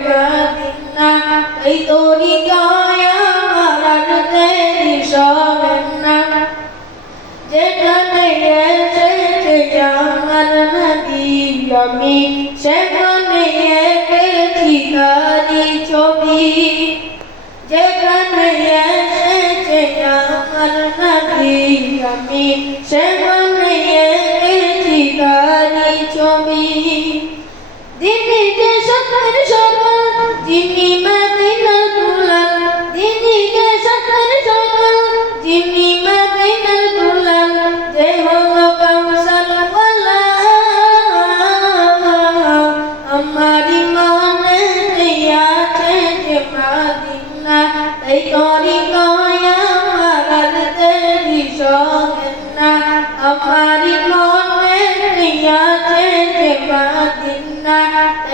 Medina এই তোরি গায়া মারার দেরি সবে না যেখানে এসেছে আমার নবী আমি সেখানে এঁকেছি তারি ছবি যেখানে এসেছে আমার নবী আমি সেখানে এঁকেছি তারি ছবি দিনে যে সত্যের সকল যিনি মদিনার দুলাল দিনে যে সত্যের সকল যিনি মদিনার দুলাল যে হলো কামসাল ওয়ালা আমার ইমানে আছে যে মদিনা এই তোরি গায়া মারার দেরি সবে না আমার ইমানে আছে যে মদিনা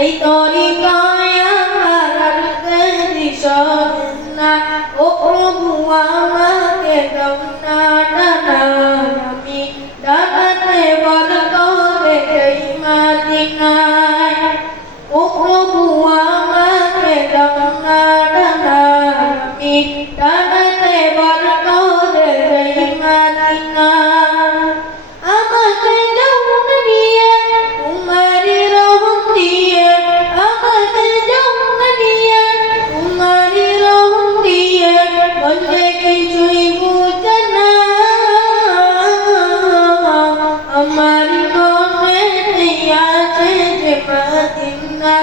এই তোরি গায়া মারার দেরি সবে না ও প্রভু আমাকে দাও না ডানা আমি ডানাতে বর করে এই মদিনায় ও প্রভু আমাকে দাও না ডানা আমি ডানাতে বর করে এই মদিনায় আমাকে যৌন নিয়ে তোমারি রহম দিয়ে আমাকে যৌন নিয়ে তোমারি রহম দিয়ে বলছে কিছুই বুঝে না আমার মনে আছে যে মদিনা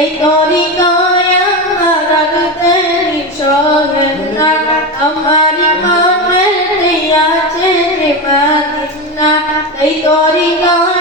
এই তোরি গায়া মারার দেরি সবে না আমার মনে আছে যে মদিনা এই তোরি গায়া